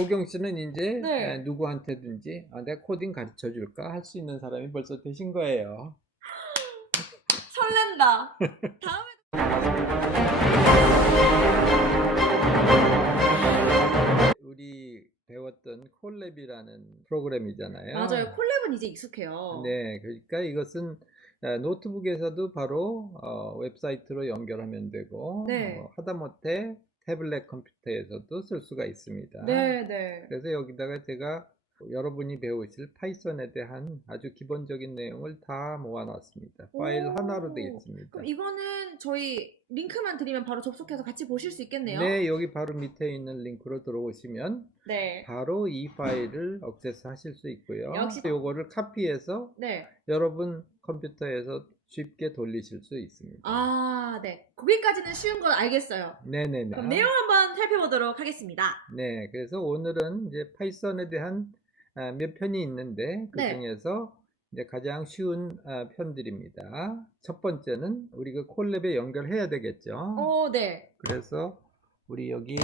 보경 씨는 이제 네. 에, 누구한테든지 아, 내가 코딩 가르쳐 줄까 할 수 있는 사람이 벌써 되신 거예요. 설렌다. 다음에 우리 배웠던 콜랩이라는 프로그램이잖아요. 맞아요. 콜랩은 이제 익숙해요. 네, 그러니까 이것은 아, 노트북에서도 바로 어, 웹사이트로 연결하면 되고 네. 어, 하다못해 태블릿 컴퓨터에서도 쓸 수가 있습니다. 네, 네. 그래서 여기다가 제가 여러분이 배우실 파이썬에 대한 아주 기본적인 내용을 다 모아놨습니다. 파일 오. 하나로 되어 있습니다. 그럼 이거는 저희 링크만 드리면 바로 접속해서 같이 보실 수 있겠네요. 네, 여기 바로 밑에 있는 링크로 들어오시면 네. 바로 이 파일을 액세스 하실 수 있고요. 역시- 요거를 카피해서 네. 여러분 컴퓨터에서 쉽게 돌리실 수 있습니다. 아, 네. 거기까지는 쉬운 건 알겠어요. 네네네. 그럼 내용 한번 살펴보도록 하겠습니다. 네, 그래서 오늘은 이제 파이썬에 대한 아, 몇 편이 있는데 그 네. 중에서 이제 가장 쉬운 아, 편들입니다. 첫 번째는 우리가 콜랩에 연결해야 되겠죠. 오, 네. 그래서 우리 여기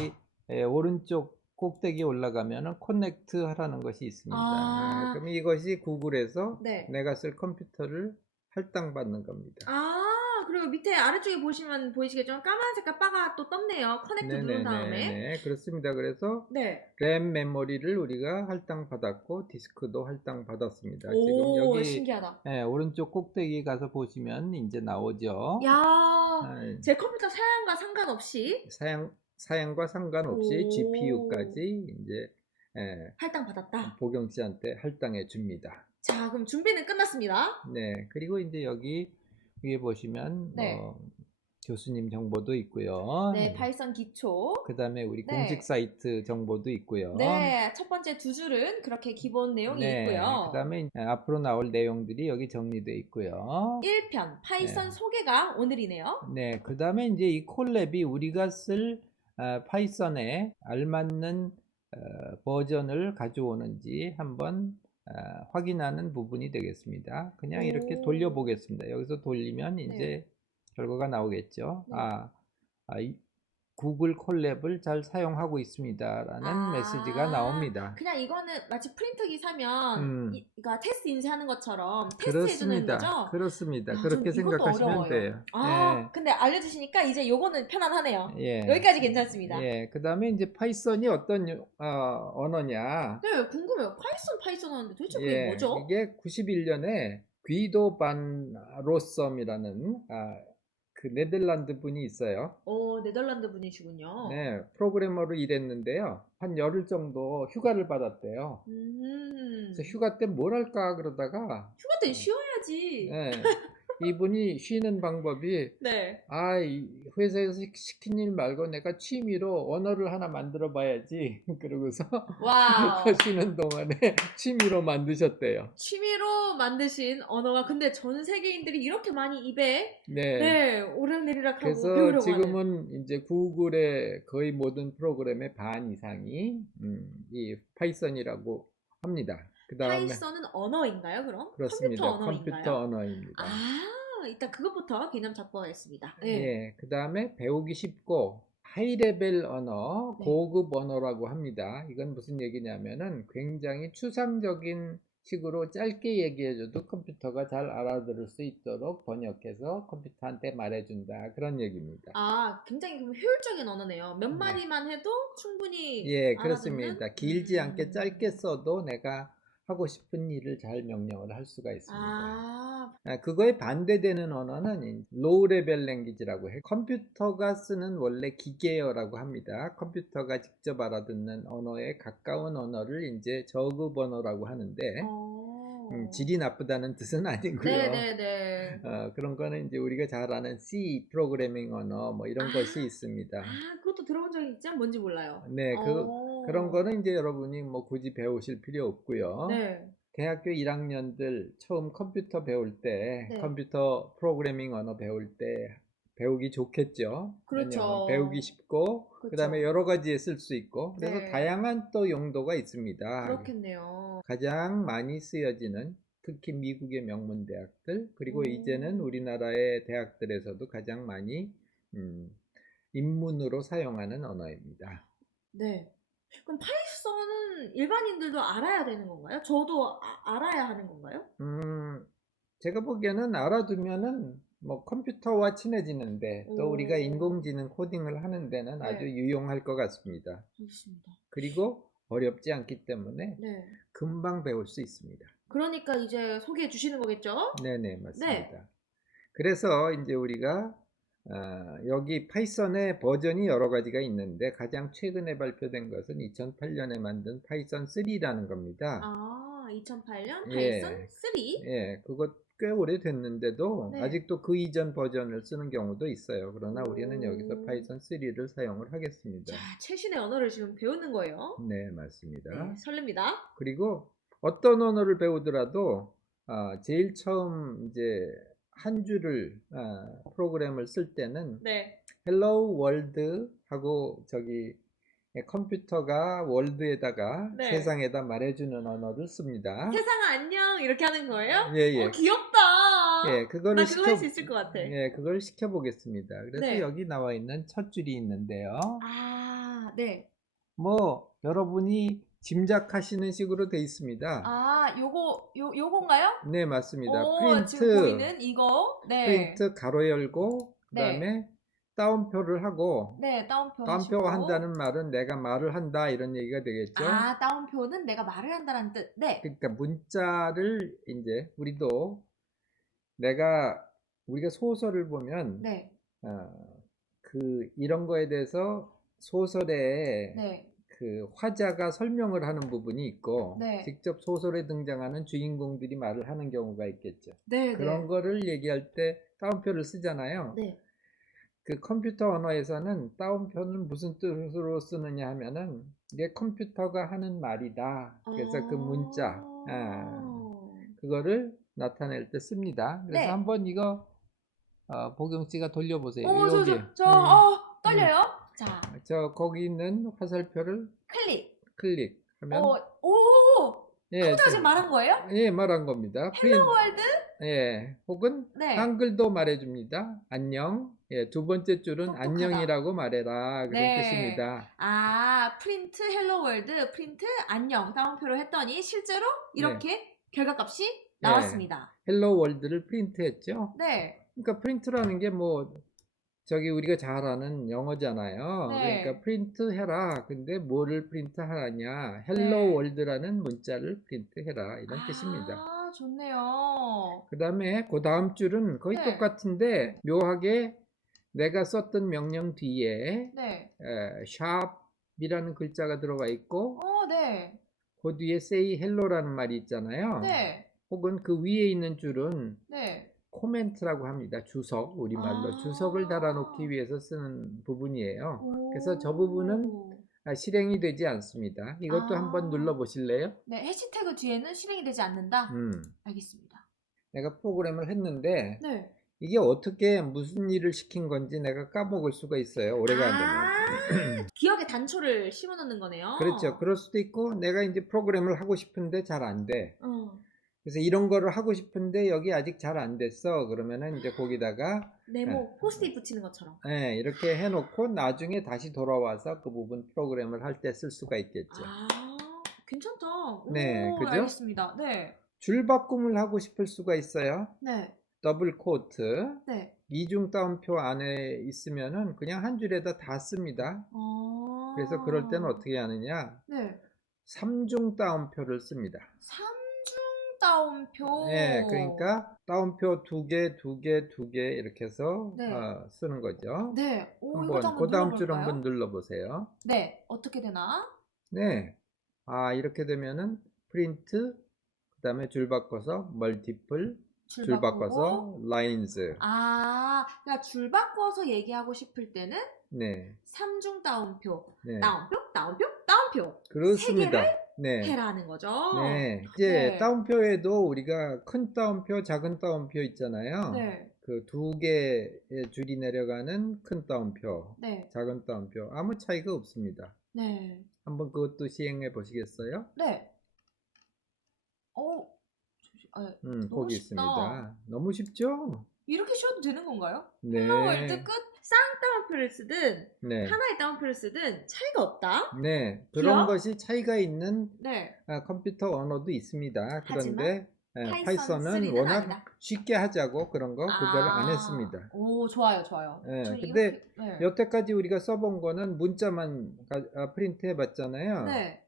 에, 오른쪽 꼭대기 올라가면은 커넥트 하라는 것이 있습니다. 아. 그럼 이것이 구글에서 네. 내가 쓸 컴퓨터를 할당받는 겁니다. 아, 그리고 밑에 아래쪽에 보시면 보이시겠지만 까만 색깔 바가 또 떴네요. 커넥트 누른 다음에. 네, 그렇습니다. 그래서 네. 램 메모리를 우리가 할당받았고 디스크도 할당받았습니다. 지금 오, 여기 신기하다. 예, 오른쪽 꼭대기 가서 보시면 이제 나오죠. 야, 아, 제 컴퓨터 사양과 상관없이 사양 사양과 상관없이 오. GPU까지 이제 예, 할당 받았다. 보경 씨한테 할당해 줍니다. 자, 그럼 준비는 끝났습니다. 네, 그리고 이제 여기 위에 보시면 네. 뭐 교수님 정보도 있고요. 네, 파이썬 기초. 그 다음에 우리 네. 공식 사이트 정보도 있고요. 네, 첫 번째 두 줄은 그렇게 기본 내용이 네, 있고요. 그다음에 앞으로 나올 내용들이 여기 정리되어 있고요. 1편 파이썬 네. 소개가 오늘이네요. 네, 그다음에 이제 이 콜랩이 우리가 쓸 아, 파이썬에 알맞는 어, 버전을 가져오는지 한번 아, 확인하는 부분이 되겠습니다. 그냥 이렇게 오. 돌려보겠습니다. 여기서 돌리면 이제 네. 결과가 나오겠죠. 네. 아, 아, 이 구글 콜랩을 잘 사용하고 있습니다라는 아, 메시지가 나옵니다. 그냥 이거는 마치 프린터기 사면 음. 이, 그러니까 테스트 인쇄하는 것처럼 테스트해주는. 거죠. 그렇습니다. 아, 그렇게 생각하시면 어려워요. 돼요. 아, 근데 알려주시니까 이제 요거는 편안하네요. 예, 예. 여기까지 괜찮습니다. 예, 그 다음에 이제 파이썬이 어떤 요- 어, 언어냐. 네, 궁금해요. 파이썬 파이썬 하는데 도대체 그게 예, 뭐죠? 이게 91년에 귀도 반 로썸이라는 아, 그 네덜란드 분이 있어요. 어, 네덜란드 분이시군요. 네, 프로그래머로 일했는데요. 한 열흘 정도 휴가를 받았대요. 음. 그래서 휴가 때 뭘 할까 그러다가 휴가 때 쉬어야지. 예, 이분이 쉬는 방법이 네. 아, 이 회사에서 시- 시킨 일 말고 내가 취미로 언어를 하나 만들어 봐야지. 그러고서 와우. 쉬는 동안에 취미로 만드셨대요. 취미로 만드신 언어가 근데 전 세계인들이 이렇게 많이 입에 네. 네, 오르내리락하고 그래서 배우려고 하는. 지금은 이제 구글의 거의 모든 프로그램의 반 이상이 음, 이 파이썬이라고 합니다. 그 다음에 파이썬은 언어인가요, 그럼? 그렇습니다. 컴퓨터 언어인가요? 컴퓨터 언어입니다. 아, 일단 그것부터 개념 잡고 가겠습니다. 네. 예, 그 다음에 배우기 쉽고 하이레벨 언어, 네. 고급 언어라고 합니다. 이건 무슨 얘기냐면은 굉장히 추상적인 식으로 짧게 얘기해줘도 컴퓨터가 잘 알아들을 수 있도록 번역해서 컴퓨터한테 말해준다. 그런 얘기입니다. 아, 굉장히 그럼 효율적인 언어네요. 몇 네. 마디만 해도 충분히 예, 알아듣는? 그렇습니다. 길지 않게 음. 짧게 써도 내가 하고 싶은 일을 잘 명령을 할 수가 있습니다. 아, 아, 그거에 반대되는 언어는 로우 레벨 랭귀지라고 해요. 컴퓨터가 쓰는 원래 기계어라고 합니다. 컴퓨터가 직접 알아듣는 언어에 가까운 언어를 이제 저급 언어라고 하는데 어. 음, 질이 나쁘다는 뜻은 아니고요. 네네네. 어, 그런 거는 이제 우리가 잘 아는 C 프로그래밍 언어 뭐 이런 아. 것이 있습니다. 아, 들어본 적이 있지만 뭔지 몰라요. 네, 그 어. 그런 거는 이제 여러분이 뭐 굳이 배우실 필요 없고요. 네. 대학교 1학년들 처음 컴퓨터 배울 때 네. 컴퓨터 프로그래밍 언어 배울 때 배우기 좋겠죠. 그렇죠. 왜냐면 배우기 쉽고 그렇죠. 그다음에 여러 가지에 쓸 수 있고 그래서 네. 다양한 또 용도가 있습니다. 그렇겠네요. 가장 많이 쓰여지는 특히 미국의 명문 대학들 그리고 음. 이제는 우리나라의 대학들에서도 가장 많이 음, 입문으로 사용하는 언어입니다. 네. 그럼 파이썬은 일반인들도 알아야 되는 건가요? 저도 아- 알아야 하는 건가요? 음, 제가 보기에는 알아두면은 뭐 컴퓨터와 친해지는데 또 오. 우리가 인공지능 코딩을 하는 데는 아주 네. 유용할 것 같습니다. 알겠습니다. 그리고 어렵지 않기 때문에 네. 금방 배울 수 있습니다. 그러니까 이제 소개해 주시는 거겠죠? 네네, 맞습니다. 그래서 이제 우리가 아, 여기 파이썬의 버전이 여러 가지가 있는데 가장 최근에 발표된 것은 2008년에 만든 파이썬 3라는 겁니다. 아, 2008년 예. 파이썬 3? 예, 그거 꽤 오래 됐는데도 네. 아직도 그 이전 버전을 쓰는 경우도 있어요. 그러나 우리는 여기서 오. 파이썬 3를 사용을 하겠습니다. 자, 최신의 언어를 지금 배우는 거예요. 네, 맞습니다. 네, 설렙니다. 그리고 어떤 언어를 배우더라도 아, 제일 처음 이제 한 줄을 아, 프로그램을 쓸 때는 네. Hello World 하고 저기 예, 컴퓨터가 월드에다가 네. 세상에다 말해주는 언어를 씁니다. 세상 안녕 이렇게 하는 거예요? 예, 예. 어, 귀엽다. 예, 그거를 나 그거 시켜 할수 있을 것 같아. 예, 그걸 시켜보겠습니다. 그래서 네. 여기 나와 있는 첫 줄이 있는데요. 아, 네. 뭐 여러분이 짐작하시는 식으로 돼 있습니다. 아, 요거 요 요건가요? 네, 맞습니다. 오, 지금 프린트, 보이는 이거. 네. 프린트 가로 열고 네. 그다음에 따옴표를 하고 네, 따옴표 따옴표가. 한다는 말은 내가 말을 한다 이런 얘기가 되겠죠. 아, 따옴표는 내가 말을 한다는 뜻. 네. 그러니까 문자를 이제 우리도 내가 우리가 소설을 보면 네. 어, 그 이런 거에 대해서 소설에 네. 그 화자가 설명을 하는 부분이 있고 네. 직접 소설에 등장하는 주인공들이 말을 하는 경우가 있겠죠. 네, 그런 네. 거를 얘기할 때 따옴표를 쓰잖아요. 네. 그 컴퓨터 언어에서는 따옴표는 무슨 뜻으로 쓰느냐 하면은 이게 컴퓨터가 하는 말이다. 그래서 그 문자 아, 그거를 나타낼 때 씁니다. 그래서 네. 한번 이거 어, 보경 씨가 돌려보세요. 어, 저, 저, 저, 음, 어, 떨려요? 자, 저 거기 있는 화살표를 클릭. 클릭하면 어, 오! 예, 컴퓨터가 지금 말한 거예요? 예 말한 겁니다. 헬로 월드? 예, 혹은 네. 한글도 말해줍니다. 안녕. 예, 두 번째 줄은 똑똑하다. 안녕이라고 말해라. 그런 네. 뜻입니다. 아, 프린트 헬로 월드, 프린트 안녕 따옴표를 했더니 실제로 이렇게 결과값이 네. 나왔습니다. 헬로 월드를 프린트했죠. 네. 그러니까 프린트라는 게 뭐 저기 우리가 잘 아는 영어잖아요. 네. 그러니까 프린트 해라. 근데 뭐를 프린트하냐? 헬로 네. 월드라는 문자를 프린트 해라. 이런 뜻입니다. 아, 좋네요. 그 다음에 그 다음 줄은 거의 네. 똑같은데 묘하게 내가 썼던 명령 뒤에 네. 에, 샵이라는 글자가 들어가 있고 어, 네. 그 뒤에 say hello라는 말이 있잖아요. 네. 혹은 그 위에 있는 줄은 네. 코멘트라고 합니다. 주석, 우리말로 아. 주석을 달아놓기 위해서 쓰는 부분이에요. 그래서 저 오. 부분은 아, 실행이 되지 않습니다. 이것도 아. 한번 눌러보실래요? 네, 해시태그 뒤에는 실행이 되지 않는다. 음, 알겠습니다. 내가 프로그램을 했는데 네. 이게 어떻게 무슨 일을 시킨 건지 내가 까먹을 수가 있어요. 오래가 안 되면. 아, 기억에 단초를 심어놓는 거네요. 그렇죠. 그럴 수도 있고 내가 이제 프로그램을 하고 싶은데 잘 안 돼. 어, 그래서 이런 거를 하고 싶은데 여기 아직 잘 안 됐어. 그러면은 이제 거기다가 네모 포스트잇 붙이는 것처럼. 예, 이렇게 해놓고 나중에 다시 돌아와서 그 부분 프로그램을 할 때 쓸 수가 있겠죠. 아, 괜찮다. 네, 오, 그죠? 알겠습니다. 네. 줄 바꿈을 하고 싶을 수가 있어요. 네. 더블 코트 네. 이중 따옴표 안에 있으면은 그냥 한 줄에다 다 씁니다. 어... 그래서 그럴 때는 어떻게 하느냐? 네. 삼중 따옴표를 씁니다. 삼중 따옴표. 네, 그러니까 따옴표 두 개, 두 개, 두 개 이렇게 해서 네. 어, 쓰는 거죠. 네. 오, 한번 한번 그 다음 줄? 한번 눌러보세요. 네. 어떻게 되나? 네, 아 이렇게 되면은 프린트 그 다음에 줄 바꿔서 멀티플 줄, 줄. 바꿔서 라인즈. 아, 그러니까 줄 바꿔서 얘기하고 싶을 때는 네, 삼중 따옴표, 네, 따옴표, 따옴표, 따옴표 그렇습니다. 네. 해라는 거죠. 네, 이제 네. 따옴표에도 우리가 큰 따옴표, 작은 따옴표 있잖아요. 네. 그 두 개의 줄이 내려가는 큰 따옴표, 네. 작은 따옴표 아무 차이가 없습니다. 네. 한번 그것도 시행해 보시겠어요? 네. 어, 아, 음, 너무 거기 쉽다. 있습니다. 너무 쉽죠? 이렇게 쉬어도 되는 건가요? 네. 헬로 월드 끝. 쌍따옴표 따옴표를 쓰든 네. 하나의 따옴표를 쓰든 차이가 없다. 네. 그런 기억? 것이 차이가 있는 네. 아, 컴퓨터 언어도 있습니다. 그런데 예, 파이썬 파이썬은 3는 워낙 아니다. 쉽게 하자고 그런 거 구별을 안 아, 했습니다. 오 좋아요 좋아요. 예, 저는 근데 이렇게- 네. 여태까지 우리가 써본 거는 문자만 가- 아, 프린트 해봤잖아요. 네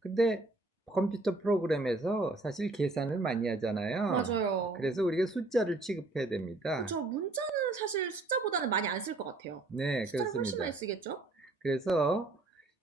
근데 컴퓨터 프로그램에서 사실 계산을 많이 하잖아요. 맞아요. 그래서 우리가 숫자를 취급해야 됩니다. 저 문자는 사실 숫자보다는 많이 안 쓸 것 같아요. 네, 숫자를 훨씬 그렇습니다. 많이 쓰겠죠? 그래서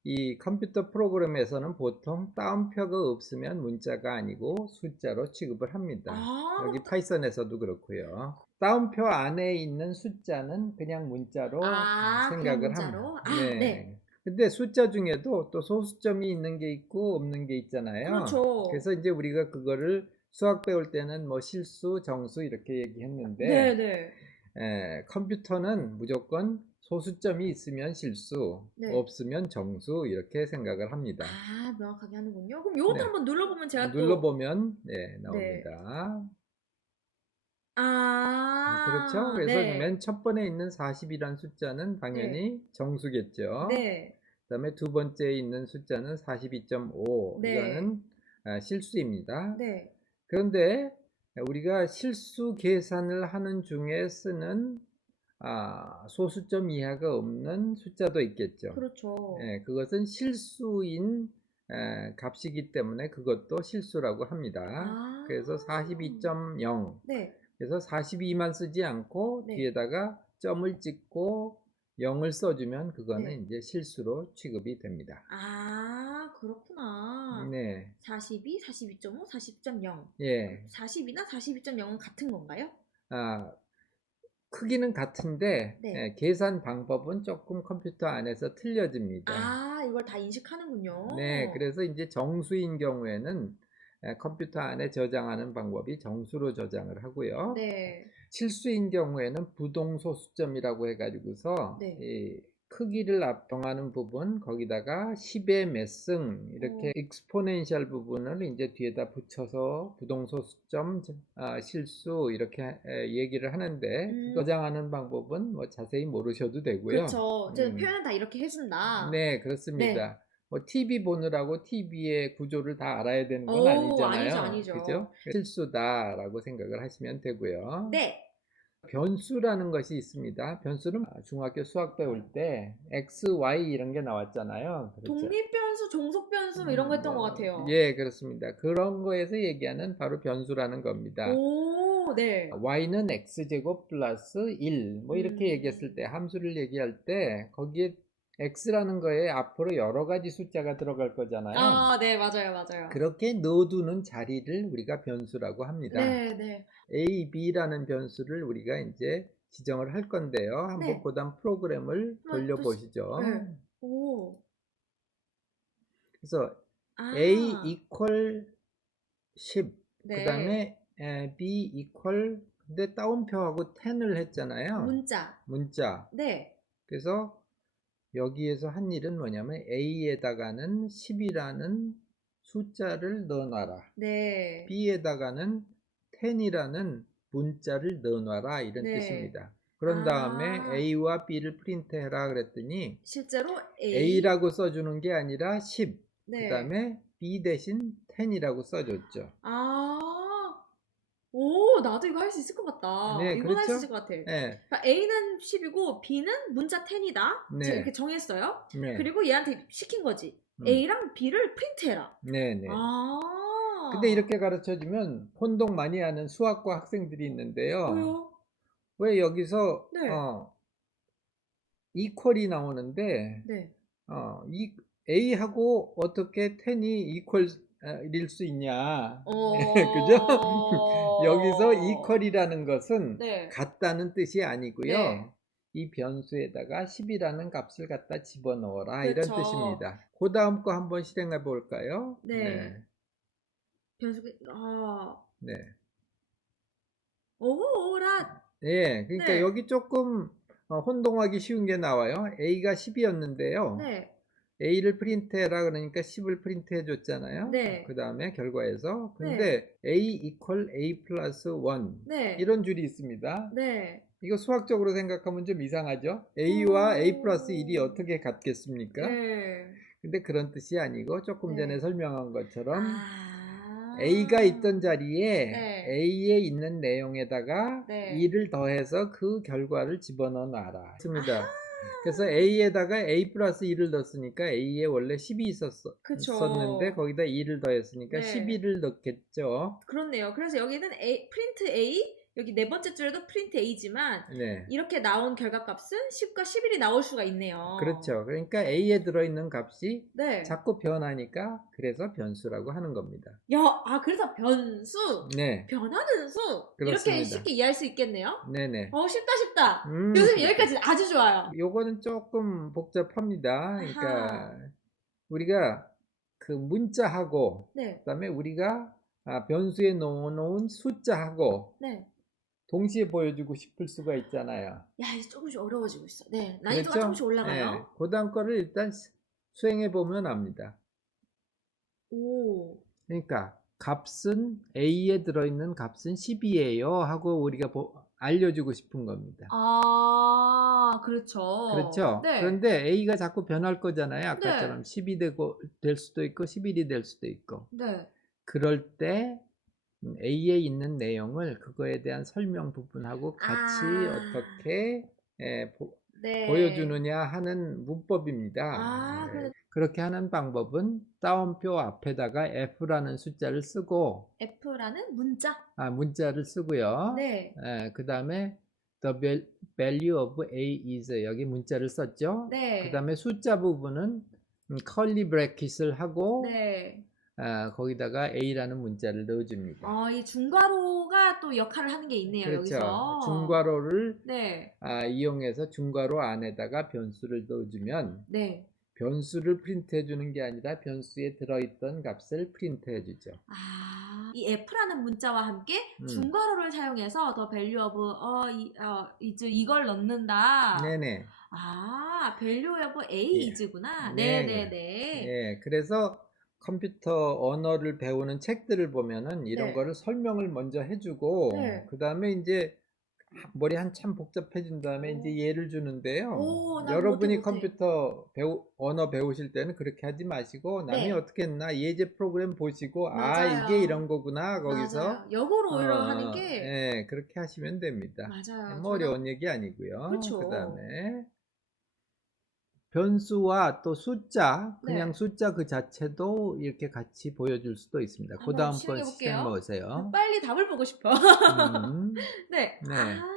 이 컴퓨터 프로그램에서는 보통 따옴표가 없으면 문자가 아니고 숫자로 취급을 합니다. 아, 여기 파이썬에서도 그렇고요. 따옴표 안에 있는 숫자는 그냥 문자로 아, 생각을 문자로? 합니다. 아, 네. 근데 숫자 중에도 또 소수점이 있는 게 있고 없는 게 있잖아요. 그렇죠. 그래서 이제 우리가 그거를 수학 배울 때는 뭐 실수, 정수 이렇게 얘기했는데 네네. 에, 컴퓨터는 무조건 소수점이 있으면 실수, 네. 없으면 정수 이렇게 생각을 합니다. 아 명확하게 하는군요. 그럼 요것도 네. 한번 눌러보면 제가 또 눌러보면 네, 나옵니다. 아 그렇죠? 그래서 네. 맨 첫 번에 있는 40이란 숫자는 당연히 정수겠죠. 네. 그다음에 두 번째에 있는 숫자는 42.5. 네. 이거는 아, 실수입니다. 네. 그런데 우리가 실수 계산을 하는 중에 쓰는 아, 소수점 이하가 없는 숫자도 있겠죠. 그렇죠. 예, 그것은 실수인 에, 값이기 때문에 그것도 실수라고 합니다. 아. 그래서 42.0 네. 그래서 42만 쓰지 않고 네. 뒤에다가 점을 찍고 0을 써주면 그거는 네. 이제 실수로 취급이 됩니다. 아 그렇구나. 네, 42, 42.5, 40.0. 예, 40이나 42.0은 같은 건가요? 아 크기는 같은데 네. 예, 계산 방법은 조금 컴퓨터 안에서 틀려집니다. 아 이걸 다 인식하는군요. 네, 그래서 이제 정수인 경우에는 에, 컴퓨터 안에 저장하는 방법이 정수로 저장을 하고요. 네. 실수인 경우에는 부동소수점이라고 해가지고서 네. 이 크기를 앞동하는 부분 거기다가 10의 몇승 이렇게 어. 익스포넨셜 부분을 이제 뒤에다 붙여서 부동소수점 아, 실수 이렇게 에, 얘기를 하는데 음. 저장하는 방법은 뭐 자세히 모르셔도 되고요. 그렇죠. 음. 표현은 다 이렇게 해준다. 네, 그렇습니다. 뭐 TV 보느라고 TV의 구조를 다 알아야 되는 건 오, 아니잖아요. 아니죠, 아니죠. 그죠? 실수다라고 생각을 하시면 되고요. 네. 변수라는 것이 있습니다. 변수는 중학교 수학 배울 때 x, y 이런 게 나왔잖아요. 그렇죠? 독립변수, 종속변수 뭐 이런 거 했던 뭐, 것 같아요. 예, 그렇습니다. 그런 거에서 얘기하는 바로 변수라는 겁니다. 오, 네. y는 x제곱 플러스 1, 뭐 이렇게 음. 얘기했을 때, 함수를 얘기할 때, 거기에 x라는 거에 앞으로 여러 가지 숫자가 들어갈 거잖아요. 아, 네, 맞아요, 맞아요. 그렇게 넣어두는 자리를 우리가 변수라고 합니다. 네, 네. a, b라는 변수를 우리가 이제 지정을 할 건데요. 한번 네. 그다음 프로그램을 또 돌려보시죠. 네. 오. 그래서 아. a equal 10, 네. 그 다음에 b equal, 근데 따옴표하고 10을 했잖아요. 문자. 문자. 네. 그래서 여기에서 한 일은 뭐냐면 a에다가는 10이라는 숫자를 넣어놔라. 네. b에다가는 10이라는 문자를 넣어놔라 이런 네. 뜻입니다. 그런 다음에 아. a와 b를 프린트해라 그랬더니 실제로 A. a라고 써주는 게 아니라 10. 네. 그 다음에 b 대신 10이라고 써줬죠. 아. 오, 나도 이거 할 수 있을 것 같다. 네, 이건 할 수 그렇죠? 있을 것 같아. 네, 그러니까 A는 10이고 B는 문자 10이다. 네. 제가 이렇게 정했어요. 네, 그리고 얘한테 시킨 거지. 음. A랑 B를 프린트해라. 네, 네. 아. 근데 이렇게 가르쳐 주면 혼동 많이 하는 수학과 학생들이 있는데요. 왜요? 왜 여기서 네. 어, 이퀄이 나오는데 네. 어, 이 A하고 어떻게 10이 이퀄 일수 있냐? 어. 그죠? 여기서 이퀄이라는 것은 네. 같다는 뜻이 아니고요. 네. 이 변수에다가 10이라는 값을 갖다 집어넣어라 그렇죠. 이런 뜻입니다. 그 다음 거 한번 실행해 볼까요? 네. 네. 변수 아. 네. 오라. 예, 그러니까 네. 여기 조금 어, 혼동하기 쉬운 게 나와요. A가 10이었는데요. 네. A를 프린트해라 그러니까 10을 프린트해 줬잖아요. 네. 그 다음에 결과에서 근데 A equal A 플러스 1 네. 이런 줄이 있습니다. 네. 이거 수학적으로 생각하면 좀 이상하죠? A와 오. A 플러스 1이 어떻게 같겠습니까? 네. 근데 그런 뜻이 아니고 조금 네. 전에 설명한 것처럼 아. A가 있던 자리에 네. A에 있는 내용에다가 네. 2를 더해서 그 결과를 집어넣어 놔라. 습니다 그래서 A에다가 A 플러스 2를 넣었으니까 A에 원래 10이 있었, 그쵸. 있었는데 거기다 2를 더했으니까 네. 11을 넣겠죠. 그렇네요. 그래서 여기는 A, 프린트 A, 여기 네 번째 줄에도 프린트 A지만 네. 이렇게 나온 결과값은 10과 11이 나올 수가 있네요. 그렇죠. 그러니까 A에 들어있는 값이 네. 자꾸 변하니까 그래서 변수라고 하는 겁니다. 야, 아 그래서 변수, 네. 변하는 수 이렇게 그렇습니다. 쉽게 이해할 수 있겠네요. 네네. 어 쉽다 쉽다. 음, 요즘 여기까지 아주 좋아요. 요거는 조금 복잡합니다. 그러니까 아하. 우리가 그 문자하고 네, 그다음에 우리가 아, 변수에 넣어놓은 숫자하고 네. 동시에 보여주고 싶을 수가 있잖아요. 야, 이제 조금씩 어려워지고 있어. 네, 난이도가 그렇죠? 조금씩 올라가요. 네, 그 다음 거를 일단 수행해 보면 압니다. 오, 그러니까 값은 A에 들어있는 값은 10이에요 하고 우리가 보- 알려주고 싶은 겁니다. 아, 그렇죠. 그렇죠. 네. 그런데 A가 자꾸 변할 거잖아요. 아까처럼 10이 되고 될 수도 있고 11이 될 수도 있고. 네. 그럴 때 음, A에 있는 내용을 그거에 대한 설명 부분하고 같이 아. 어떻게 에, 보, 네. 보여주느냐 하는 문법입니다. 아, 네. 그래. 그렇게 하는 방법은 따옴표 앞에다가 F라는 숫자를 쓰고 F라는 문자. 아, 문자를 쓰고요. 네. 그 다음에 the val- value of A is 여기 문자를 썼죠. 네. 그 다음에 숫자 부분은 음, curly bracket을 하고 네. 아, 거기다가 A라는 문자를 넣어줍니다. 어, 이 중괄호가 또 역할을 하는 게 있네요, 그렇죠. 여기서. 중괄호를 네. 아, 이용해서 중괄호 안에다가 변수를 넣어주면 네. 변수를 프린트해 주는 게 아니라 변수에 들어있던 값을 프린트해 주죠. 아, 이 F라는 문자와 함께 음. 중괄호를 사용해서 더 value of 어, 이, 어, 이즈 이걸 넣는다. 네네. 아, value of A 예. is구나. 네, 네, 네, 네. 예, 그래서 컴퓨터 언어를 배우는 책들을 보면은 이런 네. 거를 설명을 먼저 해주고 네. 그 다음에 이제 머리 한참 복잡해진 다음에 오. 이제 예를 주는데요. 오, 난 여러분이 못해, 못해. 컴퓨터 배우 언어 배우실 때는 그렇게 하지 마시고 남이 네. 어떻게 했나 예제 프로그램 보시고 아 맞아요. 이게 이런 거구나 거기서 맞아요. 역으로 어, 하는 게 예, 그렇게 하시면 됩니다. 맞아요. 뭐 어려운 얘기 아니고요. 그렇죠. 그다음에 변수와 또 숫자, 그냥 네. 숫자 그 자체도 이렇게 같이 보여줄 수도 있습니다. 그 다음 시험 볼게요. 보세요. 빨리 답을 보고 싶어. 음, 네. 네. 아.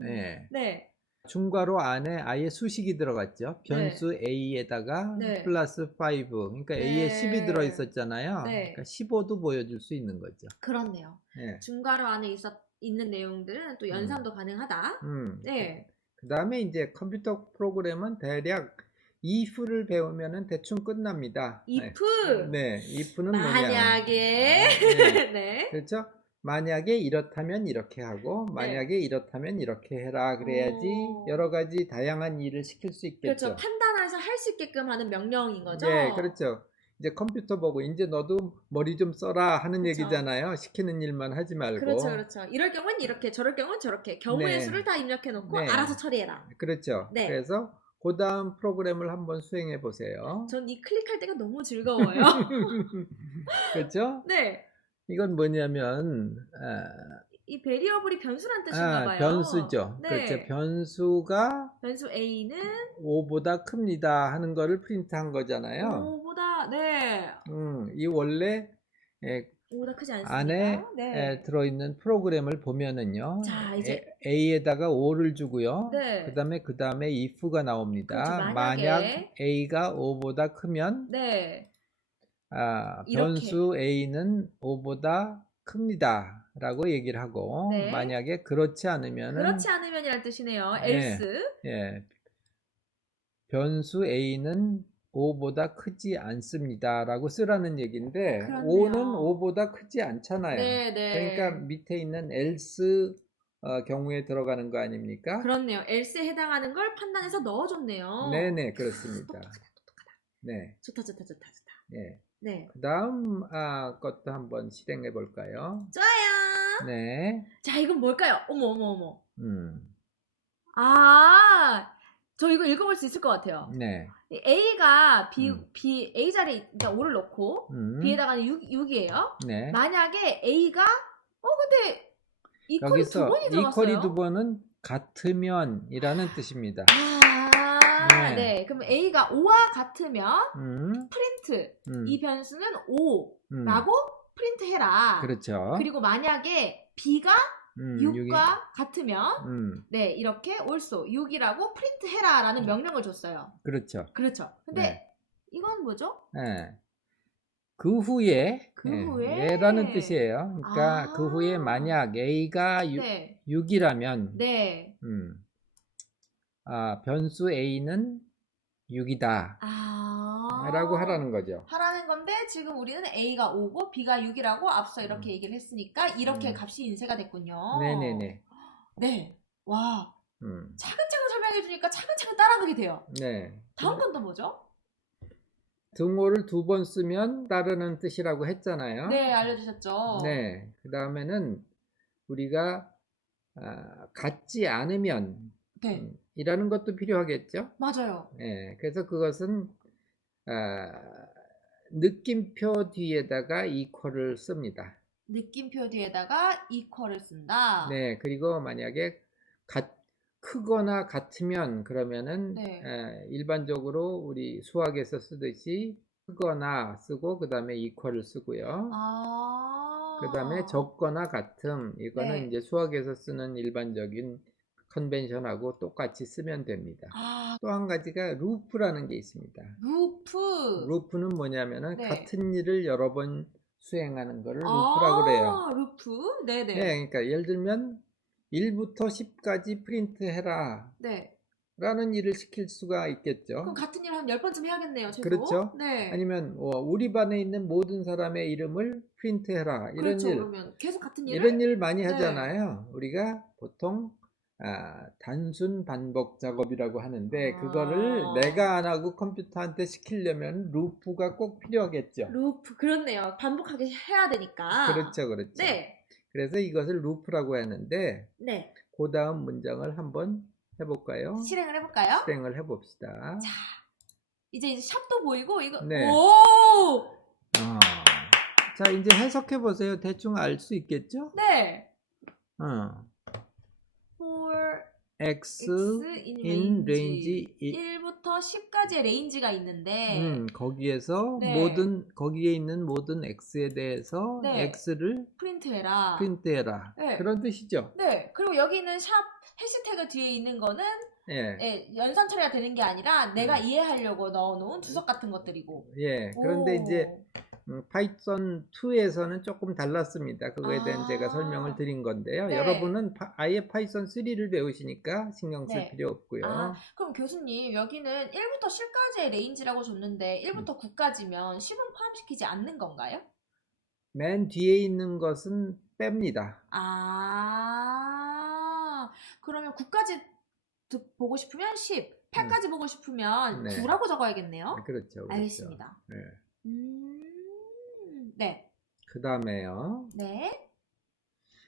네. 네. 중괄호 안에 아예 수식이 들어갔죠. 변수 A에다가 네. 플러스 5. 그러니까 A에 네. 10이 들어있었잖아요. 네. 그러니까 15도 보여줄 수 있는 거죠. 그렇네요. 네. 중괄호 안에 있었, 있는 내용들은 또 연산도 가능하다. 음. 네. 그 다음에 이제 컴퓨터 프로그램은 대략 if를 배우면은 대충 끝납니다. if 네, if는 뭐냐? 만약에 네. 네. 그렇죠? 만약에 이렇다면 이렇게 하고 만약에 이렇다면 이렇게 해라 그래야지 오. 여러 가지 다양한 일을 시킬 수 있겠죠. 그렇죠. 판단해서 할 수 있게끔 하는 명령인 거죠. 네, 그렇죠. 이제 컴퓨터 보고 이제 너도 머리 좀 써라 하는 그렇죠. 얘기잖아요. 시키는 일만 하지 말고. 그렇죠, 그렇죠. 이럴 경우는 이렇게, 저럴 경우는 저렇게 경우의 네. 수를 다 입력해 놓고 네. 알아서 처리해라. 그렇죠. 네. 그래서 그 다음 프로그램을 한번 수행해 보세요. 전 이 클릭할 때가 너무 즐거워요. 그렇죠? 네. 이건 뭐냐면 아, 이 베리어블이 변수란 뜻인가 아, 봐요. 변수죠. 네. 그렇죠. 변수가 변수 A는 5보다 큽니다 하는 거를 프린트한 거잖아요. 5보다 네. 음, 이 원래 에, 5보다 크지 않습니다. 안에 네. 에, 들어있는 프로그램을 보면은요. 자, 이제- A, 에다가 5를 주고요. 네. 그 다음에 그 다음에 if가 나옵니다. 그렇죠. 만약에- 만약 A가 5보다 크면 네. 아, 이렇게. 변수 A는 5보다 큽니다 라고 얘기를 하고 네. 만약에 그렇지 않으면은 그렇지 않으면이란 뜻이네요. 네. else. 예, 변수 A는 5보다 크지 않습니다 라고 쓰라는 얘기인데 그렇네요. 5는 5보다 크지 않잖아요. 네, 네. 그러니까 밑에 있는 else 어, 경우에 들어가는 거 아닙니까? 그렇네요. else에 해당하는 걸 판단해서 넣어줬네요. 네네 그렇습니다. 똑똑하다, 똑똑하다. 네, 좋다, 좋다, 좋다, 좋다. 네. 네. 그 다음 아, 것도 한번 실행해 볼까요? 좋아요. 네, 자, 이건 뭘까요? 어머, 어머, 어머. 음, 아, 저 이거 읽어볼 수 있을 것 같아요. 네. 이 A가 B, 음. B, A 자리에 그러니까 5를 넣고 음, B에다가는 6, 6이에요. 네. 만약에 A가 어 근데 이퀄이 두 여기서 번이 들어갔어요. 이퀄이 두 번은 같으면이라는 뜻입니다. 아, 네. 네. 그럼 A가 5와 같으면 음, 프린트 음, 이 변수는 5라고 음, 프린트해라. 그렇죠. 그리고 만약에 B가 음, 6과 여기, 같으면 음, 네 이렇게 also 6이라고 프린트해라 라는 명령을 줬어요. 그렇죠. 그렇죠. 근데 네. 이건 뭐죠? 예. 그 후에 그 예, 후에? 예라는 뜻이에요. 그러니까 아. 그 후에 만약 A가 6, 네, 6이라면 네. 음, 아, 변수 A는 6이다 아. 라고 하라는 거죠. 하라는 건데 지금 우리는 A가 5고 B가 6이라고 앞서 이렇게 음. 얘기를 했으니까 이렇게 음. 값이 인쇄가 됐군요. 네네네. 네. 와 음, 차근차근 설명해 주니까 차근차근 따라가게 돼요. 네. 다음 건 또 뭐죠? 등호를 두 번 쓰면 따르는 뜻이라고 했잖아요. 네 알려주셨죠. 네. 그 다음에는 우리가 아, 같지 않으면 네 음, 이라는 것도 필요하겠죠. 맞아요. 예, 그래서 그것은 아, 느낌표 뒤에다가 이퀄을 씁니다. 느낌표 뒤에다가 equal을 쓴다. 네, 그리고 만약에 같, 크거나 같으면 그러면은 네. 에, 일반적으로 우리 수학에서 쓰듯이 크거나 쓰고 그 다음에 이퀄을 쓰고요. 아. 그 다음에 적거나 같음 이거는 네. 이제 수학에서 쓰는 일반적인 컨벤션하고 똑같이 쓰면 됩니다. 아 또 한 가지가 루프라는 게 있습니다. 루프. 루프는 뭐냐면은 네. 같은 일을 여러 번 수행하는 거를 아, 루프라고 그래요. 루프. 네네. 네, 그러니까 예를 들면 1부터 10까지 프린트 해라 네. 라는 일을 시킬 수가 있겠죠. 그럼 같은 일 한 10번쯤 해야겠네요, 최소. 그렇죠. 네. 아니면 어, 우리 반에 있는 모든 사람의 이름을 프린트 해라 이런 그렇죠. 일 그러면 계속 같은 일을 이런 일 많이 네. 하잖아요. 우리가 보통 아, 단순 반복 작업이라고 하는데 아. 그거를 내가 안 하고 컴퓨터한테 시키려면 루프가 꼭 필요하겠죠. 루프 그렇네요. 반복하게 해야 되니까. 그렇죠, 그렇죠. 네. 그래서 이것을 루프라고 하는데 네. 그 다음 문장을 한번 해볼까요? 실행을 해 볼까요? 실행을 해봅시다. 자. 이제 이제 샵도 보이고 이거 네. 오! 어. 자, 이제 해석해 보세요. 대충 알 수 있겠죠? 네. 어. For X, x in, in range range 이- 1부터 10까지의 레인지가 있는데 음, 거기에서 네. 모든 거기에 있는 모든 x에 대해서 네. x를 프린트해라. 프린트해라 네. 그런 뜻이죠. 네. 그리고 여기 있는 샵 해시태그 뒤에 있는 거는 예, 예, 연산 처리가 되는 게 아니라 내가 음. 이해하려고 넣어놓은 주석 같은 것들이고. 예. 그런데 오. 이제 음, 파이썬 2에서는 조금 달랐습니다. 그거에 대한 아. 제가 설명을 드린 건데요. 네. 여러분은 파- 아예 파이썬 3를 배우시니까 신경 쓸 네. 필요 없고요. 아, 그럼 교수님 여기는 1부터 10까지의 레인지라고 줬는데 1부터 9까지면 10은 포함시키지 않는 건가요? 맨 뒤에 있는 것은 뺍니다. 아, 그러면 9까지 보고 싶으면 10, 8까지 보고 싶으면 음. 네. 9라고 적어야겠네요. 그렇죠. 그렇죠. 알겠습니다. 네. 음, 네, 그 다음에요. 네,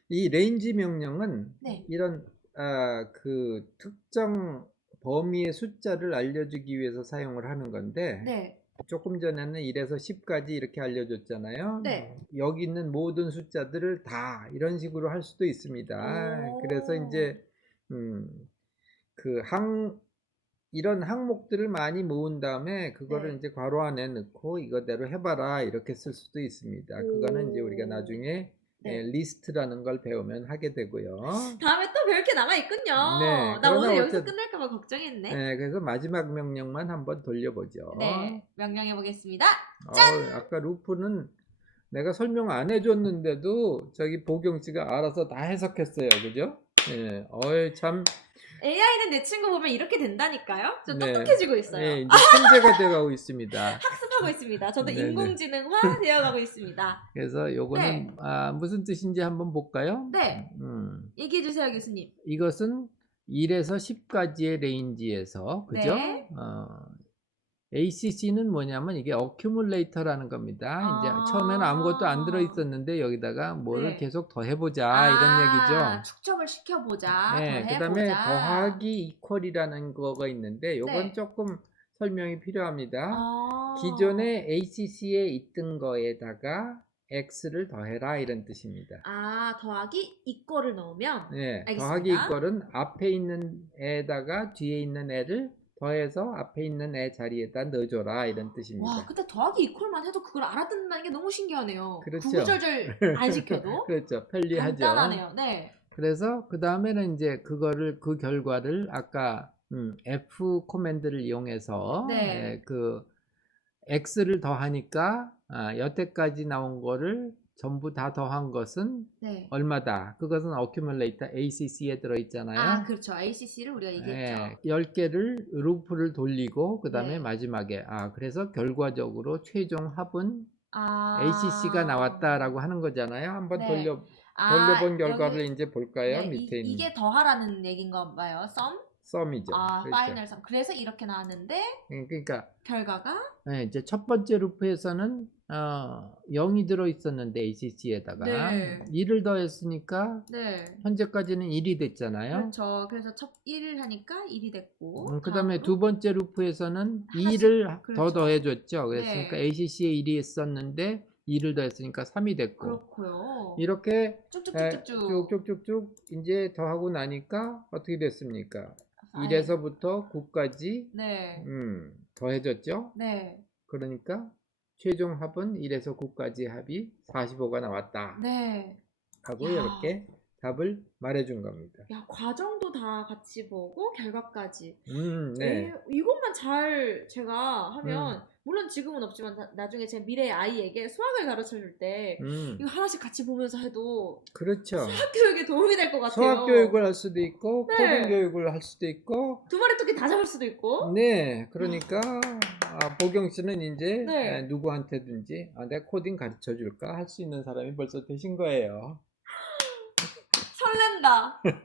이 레인지 명령은 네. 이런 아, 그 특정 범위의 숫자를 알려주기 위해서 사용을 하는 건데 네, 조금 전에는 1에서 10까지 이렇게 알려줬잖아요. 네. 여기 있는 모든 숫자들을 다 이런 식으로 할 수도 있습니다. 오. 그래서 이제 음, 그 항, 이런 항목들을 많이 모은 다음에 그거를 네. 이제 괄호 안에 넣고 이거대로 해봐라 이렇게 쓸 수도 있습니다. 그거는 이제 우리가 오. 나중에 네. 예, 리스트라는 걸 배우면 하게 되고요. 다음에 또 배울 게 남아 있군요. 네, 나 오늘 여기서 어쨌든- 끝날까봐 걱정했네. 네, 그래서 마지막 명령만 한번 돌려보죠. 네, 명령해 보겠습니다. 어, 아까 루프는 내가 설명 안 해줬는데도 저기 보경 씨가 알아서 다 해석했어요, 그죠? 예, 어이 참, AI는 내 친구 보면 이렇게 된다니까요? 저 네. 똑똑해지고 있어요. 예, 이제 천재가 되어가고 있습니다. 학습하고 있습니다. 저도 네네. 인공지능화 되어가고 있습니다. 그래서 요거는 네. 아, 무슨 뜻인지 한번 볼까요? 네, 음, 얘기해 주세요, 교수님. 이것은 1에서 10까지의 레인지에서, 그죠? 네. 어, ACC는 뭐냐면 이게 어큐뮬레이터라는 겁니다. 아. 이제 처음에는 아무것도 안 들어 있었는데 여기다가 뭐를 네. 계속 더 해보자 이런 얘기죠. 축적을 시켜보자. 네, 더 그다음에. 더하기 이퀄이라는 거가 있는데 요건 네. 조금 설명이 필요합니다. 아. 기존에 ACC에 있던 거에다가 x를 더해라 이런 뜻입니다. 아 더하기 이거를 넣으면 네, 알겠습니다. 더하기 이퀄은 앞에 있는 애다가 뒤에 있는 애를 더해서 앞에 있는 애 자리에다 넣어줘라 이런 뜻입니다. 와 근데 더하기 이퀄만 해도 그걸 알아듣는다는 게 너무 신기하네요. 그렇죠. 구구절절 안 시켜도 그렇죠, 편리하죠. 간단하네요. 네. 그래서 그 다음에는 이제 그거를 그 결과를 아까 음, F 코맨드를 이용해서 네. 예, 그 x를 더하니까 아, 여태까지 나온 거를 전부 다 더한 것은 네. 얼마다? 그것은 어큐뮬레이터 ACC에 들어 있잖아요. 아 그렇죠. ACC를 우리가 얘기했죠. 예, 10개를 루프를 돌리고 그 다음에 네. 마지막에 아 그래서 결과적으로 최종 합은 아 ACC가 나왔다라고 하는 거잖아요. 한번 네. 돌려 아, 돌려본 결과를 여기- 이제 볼까요? 네, 밑에 이, 있는 이게 더하라는 얘기인가 봐요. sum 썸이죠. 아 그렇죠. 파이널 sum. 그래서 이렇게 나왔는데 음, 그러니까 결과가 네, 이제 첫 번째 루프에서는 어, 0이 들어 있었는데 ACC에다가 네. 2를 더했으니까 네. 현재까지는 1이 됐잖아요. 그렇죠. 그래서 첫 1을 하니까 1이 됐고. 음, 그 다음에 다음으로 두 번째 루프에서는 하나씩, 2를 더 그렇죠. 더해줬죠. 그랬으니까 네. ACC에 1이 있었는데 2를 더했으니까 3이 됐고 그렇고요. 이렇게 에, 쭉쭉쭉쭉쭉. 쭉쭉쭉쭉 이제 더하고 나니까 어떻게 됐습니까? 아이, 1에서부터 9까지 네. 음, 더해졌죠. 네. 그러니까 최종 합은 1에서 9까지 합이 45가 나왔다 네. 하고 야. 이렇게 답을 말해준 겁니다. 야, 과정도 다 같이 보고 결과까지. 음, 네. 에, 이것만 잘 제가 하면 음. 물론 지금은 없지만 나, 나중에 제 미래 아이에게 수학을 가르쳐 줄때 음, 이거 하나씩 같이 보면서 해도 그렇죠. 수학 교육에 도움이 될 것 같아요. 수학 교육을 할 수도 있고 네. 코딩 교육을 할 수도 있고 두 마리 토끼 다 잡을 수도 있고. 네 그러니까 아, 보경 씨는 이제 네. 에, 누구한테든지 아, 내가 코딩 가르쳐 줄까 할 수 있는 사람이 벌써 되신 거예요. 설렌다.